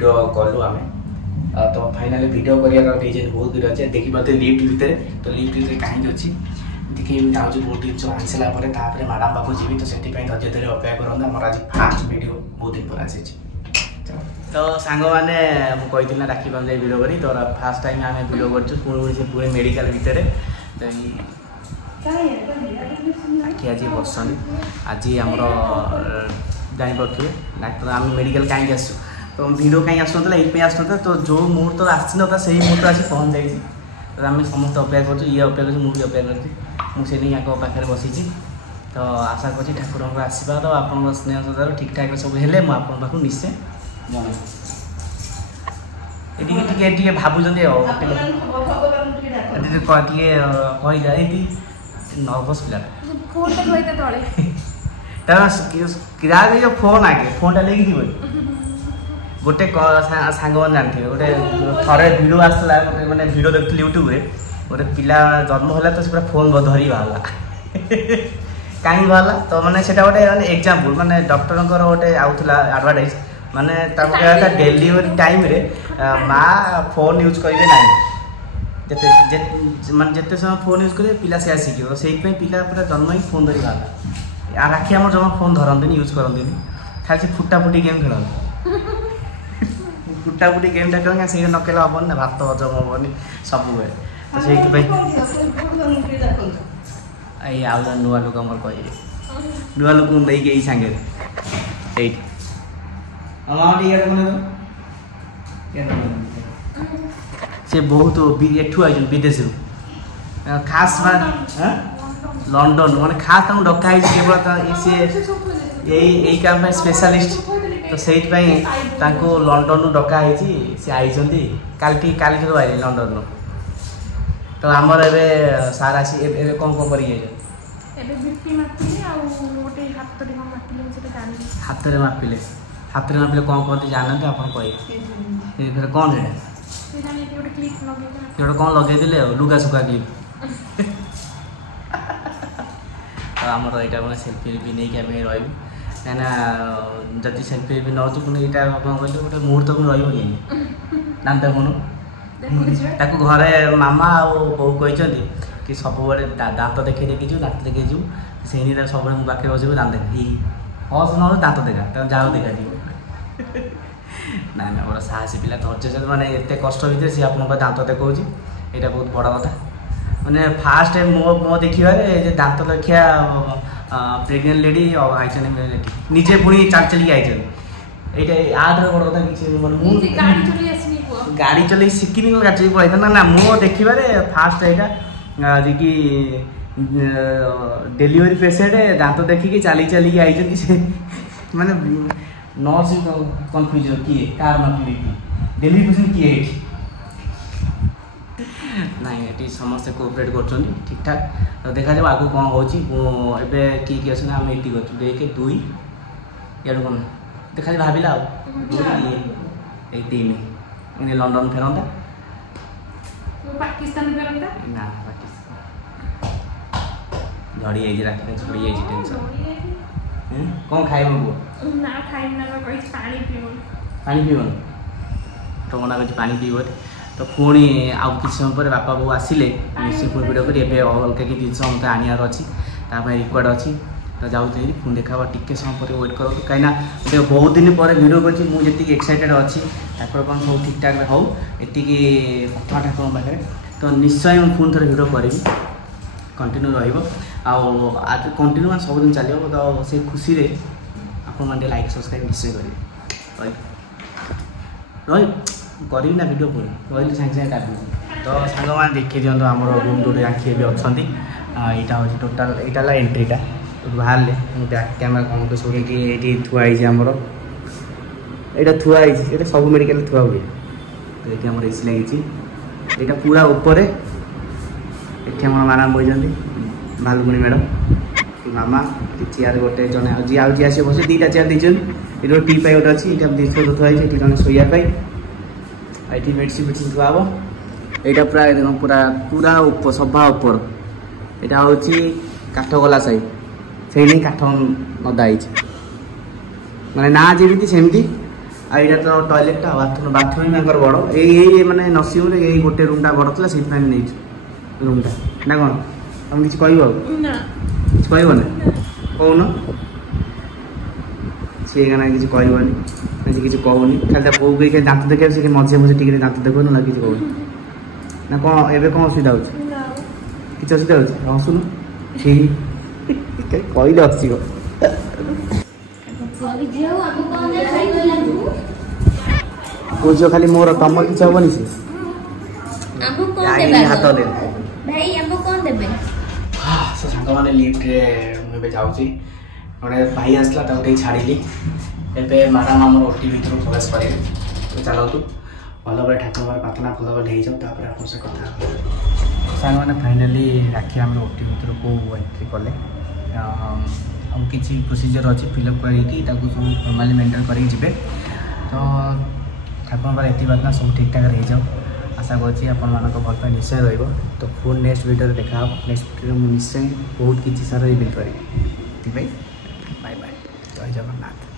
Video कलु आम तो फाइनाली वीडियो कर रीजन बहुत गुड अच्छे देखी पाते लिफ्ट भितर तो लिफ्ट भितर कहीं अच्छी देखिए जाऊँ बहुत जिन आनी सारापर मैडम पाक जी तो से धैर्य धरी अपेक्षा करते आम आज फास्ट वीडियो बहुत दिन पर आसी तो सांग मैंने मुझे ना राखी बांधे वीडियो करी तो फास्ट टाइम आम वीडियो कर पूरे मेडिकल भितर आखि आज बसन आज आमर जापे डाक्टर आम मेडिकल कहीं आसू तो भिड़ कहीं आसना ये आसना तो जो मुहूर्त आसा से मुहूर्त आसी पहुँच जाए तो आम समस्त अपेक्षा कर ये अपेक्षा कर मुझे अपेक्षा करती मुझे नहीं पाखे बसी तो आशा कर ठाकुर आशीर्वाद आप स्नेह सदार ठीक ठाक सब है मुझे निश्चय जन ये भावुँ नर्भस पिला जो फोन आगे फोनटा लेकिन गोटे सांग मैंने जानते गोटे थे भिड आसला मैंने भिड देखी यूट्यूब गोटे पिला जन्म है तो पूरा फोन धरी बाहर कहीं बाहर तो मैंने गोटे एग्जांपल माने डॉक्टर गोटे आउला एडवर्टाइज माने डेलीवरी टाइम रे माँ फोन यूज करेंगे ना माने जिते समय फोन यूज करेंगे पिला से शिखे से पिला पूरा जन्म ही फोन धरी बाहर राखी आम जमा फोन धरती यूज करती खाली से फुटाफुटी गेम खेलती फुटाफुटी गेमटा खेल से न खेल हेन ना भात हजम हेनी सब तो से आउ नुआ लोक कहे नुआ लोक नहीं सांगे से बहुत एठू आई विदेश खास लंडन माने खास तक डकाई केवल सी यही काम स्पेशलिस्ट तो से लंडन डकाई सी आई काली आई लंडन तो आमर ए सार आसी कौन कौन कर हाथ में मापिले कौन कहते जानते आप कहे कौन है कौन लगे लुगा सुखा क्लिप तो आमर यहाँ मैंने सेल्फी भी नहीं रही कहीं जदि सेल्फी भी नौचु पुणी यहाँ कौन कहते गोटे मुहूर्त को रही दांत मुनु ताकू घरे मामा आउ कहते कि सब दांत देखे देखी दांत देखे से सब पाखे बस दांत देखी हस न दांत देखा जाओ देखा ना ना गोटे साहसी पिला धैर्य मैंने एत कष्ट भितर सी आप दांत देखा यहाँ बहुत बड़ा कथा मैंने फास्ट मो देखिए दांत देखिया प्रेगनेंट लेडी आई निजे पुणी चाल चलिए आई यहाँ बड़ कथा किसी गाड़ी चल शिखी गाड़ी चल पड़ा ना मो देखिए फास्ट यहाँ कि डेलीवरी पेसेंट दांत देखिए चली चलिए आई माने नर्स कन्फ्यूजन किए कार मापी डेलीवरी पेसेंट किए ना ये समस्ते कोऑपरेट कर ठीक ठाक तो देखा जाए आगे कौन हो किए अच्छे आम ये कर 1 2 या कौन देखा भाविला तीन इन्हें लंडन फेरता पाकिस्तान फेरता ना झड़ी जाइए रात झड़ी जाइए टेंशन कौन खाइब ना खाइब ना पानी पीब पानी पीबन तो मना कर पानी पीब तो पुणी आउ कि समय पर बापा बो आसिले मिसी पुणी वीडियो कर अलग कि जिन मत आनार अच्छी रिक्वार्ड अच्छी तो जाऊँगी पुणी देखा टिके समय पर वेट करूँ कहीं बहुत दिन पर वीडियो कर एक्साइटेड अच्छी ठाकुर कौन सब ठीक ठाक हो ये प्रथम ठाकुर पाखे तो निश्चय मुझे पुणी थे वीडियो करी कंटिन्यू आज कंटिन्यू सब दिन चलो तो से खुशी रे आप लाइक सब्सक्राइब निश्चय करेंगे रही करी ना वीडियो पूरी रही सागे सागे काटू तो सांग मैंने देखिए दिखाँ आम रूम जोड़े आखिए भी अच्छा यहाँ हूँ टोटाल यहाँ एंट्रीटा बाहर बैक कैमेरा कौन को सब ये थुआई आमर यहाँ थुआई सब मेडिकल थुआ हुए तो ये आम एसी लगी यहाँ पूरा ऊपर ये आम मैडम बही भालुकुणी मैडम मामा चेयर गोटे जन जी आज आस बस 2टा चेयर दीजिए ये टी पाई गोटे अच्छी यहाँ थुआई जन शोवाई ये मेडिसिन मेडिसिन थुआ हम यहाँ पूरा पूरा पूरा ऊपर सभा ऊपर यहाँ हूँ काठगला साई से काठ नदा माने ना जमी सेमती आईटा तो टॉयलेट बाथरूम बड़ ये माने नसीम ये गोटे रूमटा बड़ था से रूमटा ना कौन तुम किसी कह कहना कौन सी गाना किसी कहबनी किसी कहूनी खाली बो के दांत देखा से मझे मझे टिके दांत देख ना किसी कहूनी ना कौन एवं कौन असुविधा हो किसी असुविधा हो हसुन ठीक कहले हसिब बुझ खाली मोर कम किसी हेनी से हाथ दे सांग मैंने लिफ्ट मुझे जाऊँगी गोटे भाई आसला छाड़ी एवं मैडम आम ओटी भर प्रवेश करेंगे तो चलतु भल भाई ठाकुर प्रार्थना फल भल हो जाऊ आप से कथा सांग मैंने फाइनाली राखी आम ओटी भर को एंट्री कले किसी प्रोसीजर अच्छी फिलअप करके सब फर्माली मेन्टेन कर तो ठाकुर ये प्रार्थना सब ठीक ठाक रही जाओ आशा करी आपण मानक भल पाई निश्चय तो पुणी नेक्स्ट वीडियो देखा नेक्स्ट वीडियो निश्चय बहुत किसी सारा इवेंट करेंगे बाय बाय जय जगन्नाथ।